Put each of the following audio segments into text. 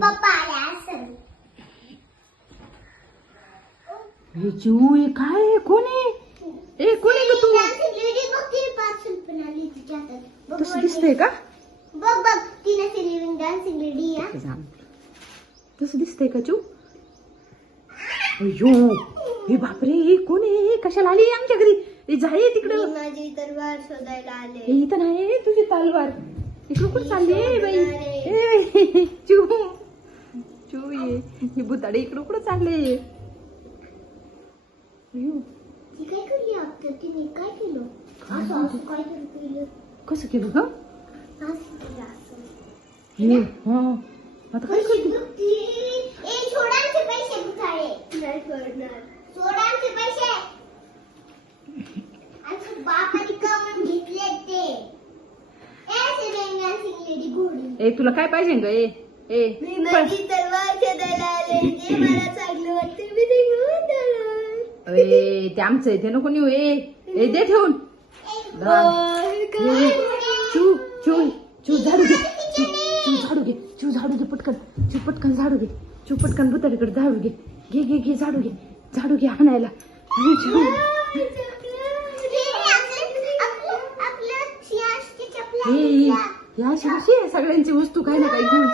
पप्पा आले असेल. हे चिऊ हे काय आहे? कोण आहे? ए कोण आहे ग तू? लेडी बघ ती पासून पण आली तिच्या हातात. तसं दिसतंय का? बघ बघ तिने ती लिव्हिंग डान्सिंग लेडी या. तसं दिसतंय का चिऊ? अयो हे बापरे हे कोण आहे? हे कशाला आली आमच्या घरी? हे जाय तिकडे. माझी तलवार शोधायला आले. हे इथं नाही तुझी तलवार. इकडं कुठं चालली बाई? ए चिऊ चिऊ ये बुताडे इकडं कुठं चालले? अयो ती काय केली आता? तिने काय केलं? असं असं काय केलं? कसं केलं ग? असं केलं असं. हे हा आता काय करते? ए सोडांचे पैसे बुचाळे. नाही सोडणार. सोडांचे पैसे. आमच्या बापाने कमवून घेतले ते. ए ते डान्सिंग लेडी घोडी. ए तुला काय पाहिजे ग? ए मी माझी तलवार शोधायला आले. जे मला चांगलं वाटतं मी ते घेऊन जाणार. ए ते आमचं आहे ते नको नेऊ. ए दे ठेवून. चू चू चू झाडू घे. चू झाडू घे. चू झाडू घे पटकन. चू पटकन झाडू घे. चू पटकन बुताडीकडे झाडू घे. घे घे घे झाडू घे. झाडू घे आणायला. या शिवशी सगळ्यांची वस्तू काय ना काही घेऊन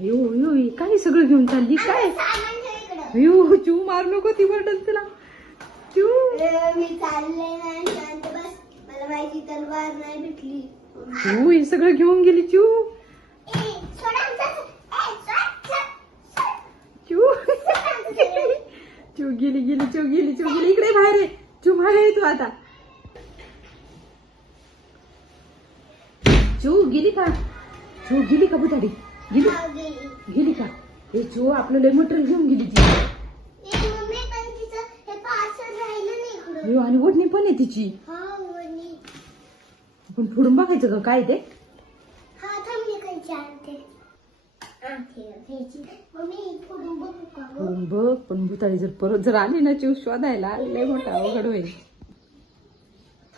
यो यो काय सगळं घेऊन चालली काय? यो चू मार नको ती वरडल तुला. चू मी चालले नाही शांत बस. मला माझी तलवार नाही भेटली. चू हे सगळं घेऊन गेली चू. चू चू गेली गेली चू गेली चू गेली. इकडे बाहेर आहे. चू बाहेर आहे तू आता. चू गेली का? चू गेली का बुताडी? गेली गेली का? हे चू आपलं लय मटेरियल घेऊन गेली ती. हो आणि ओढणी पण आहे तिची. पण फोडून बघायचं का काय ते? फोडून बघ. पण भुताळी जर परत जर आली ना चिव शोधायला लय मोठा अवघड होईल.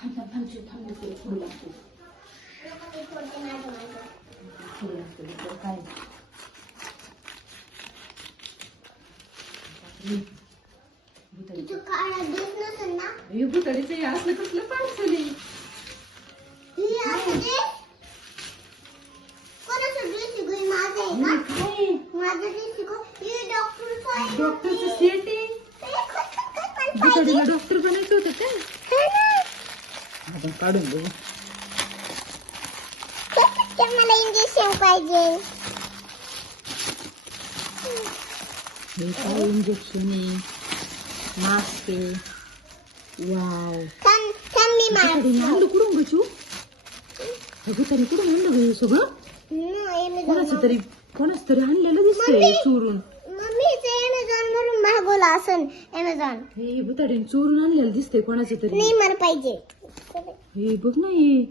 थांब थांब थांब चिव थांब फोडू लागतो. काय भुताळीचं असलं कसलं पार्सल आहे? डॉक्टरचं सेट आहे. भुताळीला डॉक्टर बनायचं होतं का? आपण काढून बघू. मला इंजेक्शन पाहिजे. इंजेक्शन आहे. मास्क आहे. वाव आणलं कुठून गचू? भुताळी कुठून आणलं ग सगळं? कोणाच तरी आणलेलं दिसतंय चोरून. मागवला असं अमेझॉन. हे भुताडीने चोरून आणलेलं दिसतंय कोणाचं तरी. नाही मला पाहिजे. हे बघ ना हे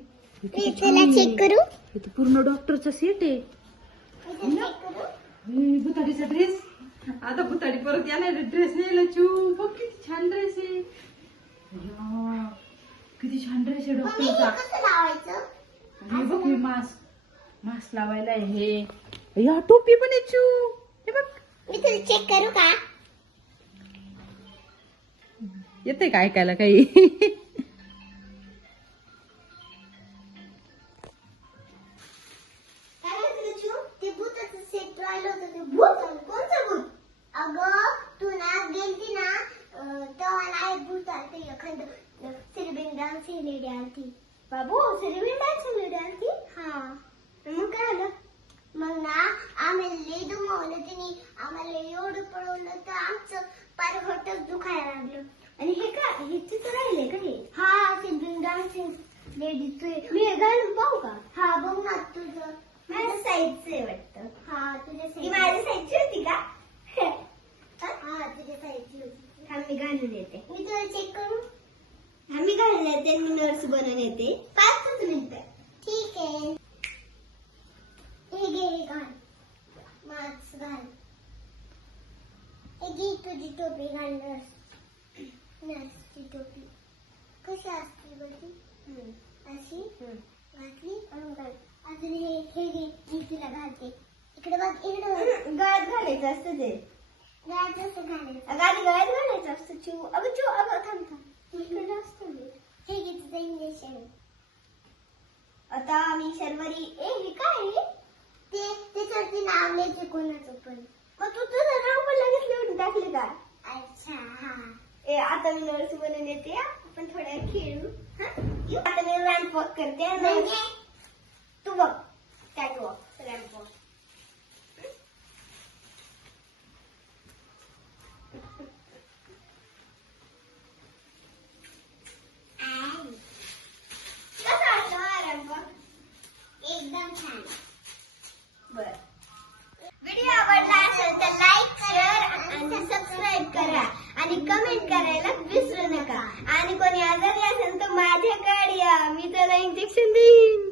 त्याला चेक करू. हे तर पूर्ण डॉक्टरचा सेट आहे. भुताडीचा ड्रेस. आता भुताडी परत यायला ड्रेस नाही चू. बघ किती छान ड्रेस आहे. किती छान ड्रेस आहे डॉक्टरचा. हे बघ हे मास्क लावायला आहे. या टोपी पण आहे चू. हे बघ. मी तुला चेक करू का? येते का ऐकायला काही? ते भूताचं सेट राहिलं होतं. ते भूत कोणतं भूत? अगं तू ना गेलती ना तेव्हा ना एक भूत आलते. एखादं सिरिबिन डान्सिंग लेडी आलती. बाबू सिरिबिन डान्सिंग लेडी आलती. हा मग काय झालं? मग ना आम्हाला लय दुमवलं तिने. आम्हाला एवढं पळवलं तर आमचं पार घटक दुखायला लागलं. आणि हे का हे चित्र राहिले का? हे हा सिरिबिन डान्सिंग लेडी. मी घालून पाहू का? हा बघ ना तुझं. माझ्या साईजचं आहे वाटतं. हा तुझ्या साईज. माझ्या साईजची होती का? हा तुझ्या साईजची होती. हा मी घालून येते. मी तुला चेक करू. हा मी घालून येते. मी नर्स बनवून येते. 5 मिनिटं. ठीक आहे. हे घे घाल. मास्क घाल. हे घे तुझी टोपी घाल. नर्सची टोपी कशी असते बघी? अशी घातली. हे घे मी तुला घालते इकडे बघ इकडे गळ्यात घालायचं असतं ते घालायचं असं घालायचं गाडी गळ्यात घालायचं असतं चिव अगं थांब इकडे असतं मी. हे घे तुझं इंजेक्शन आता मी शर्वरी हे काय आहे? ते त्याच्यावरती नाव लिहायचं कोणाचं पण मग तू तुझं नाव पण लगेच लिहून टाकले का अच्छा हा आता मी नर्स बनून येते आपण थोड्या वेळ खेळू हा? आता मी रॅम्प वॉक करते म्हणजे तू बघ कॅट वॉक रॅम्प वॉक कसा वाटतो हा रॅम्प वॉक एकदम छान बर व्हिडिओ आवडला असेल तर लाईक शेअर आणि सबस्क्राईब करा आणि कमेंट करायला विसरू नका आणि कोणी आजारी असेल तर माझ्याकडे या मी त्याला इंजेक्शन देईन